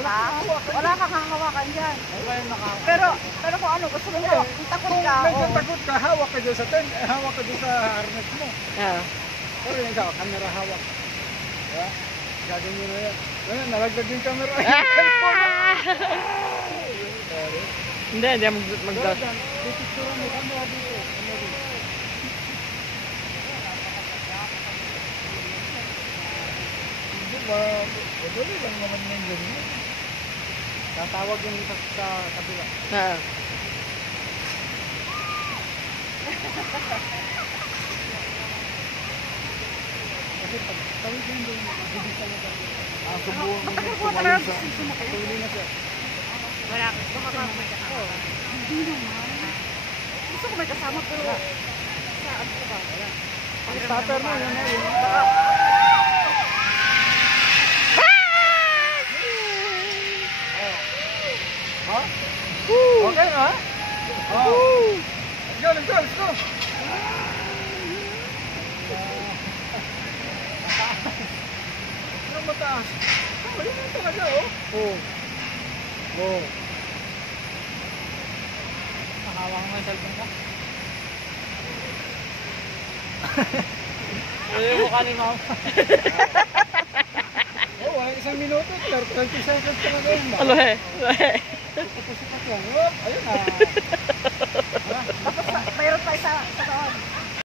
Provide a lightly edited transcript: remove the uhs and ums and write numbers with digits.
Wala kang hahawakan dyan. Pero kung ano, gusto mo, kung takot ka. Kung medyo takot ka, hawak ka dyan sa tent, hawak ka dyan sa harness mo. Pero yung camera hawak. Diba? Gagawin nyo na yan. Ngayon, nalagdag yung camera. Hindi mag-dot. Pipicturan mo, camera dito. Hindi ba? Madali lang naman yung ganyan. Tatawag yung isa sa kabila. Kasi pag tawid yun doon, hindi ka lang. Subuhan mo yung tumayon sa tuloy na siya. Wala ka. Baka ka may kasama. Hindi naman. Gusto ko may kasama pero sa ano ko ba? Ang stopper mo, yun na yun. Ha? Okay ha? Let's go, let's go, let's go! Ano mataas? Mali na talaga oh. Nakahawak mo yung cellphone ka? Ano yung mukha ni Mama? Walang isang minuto, 30 seconds ka na ngayon. Alohe. Ayun na. Tapos mayroon pa isa sa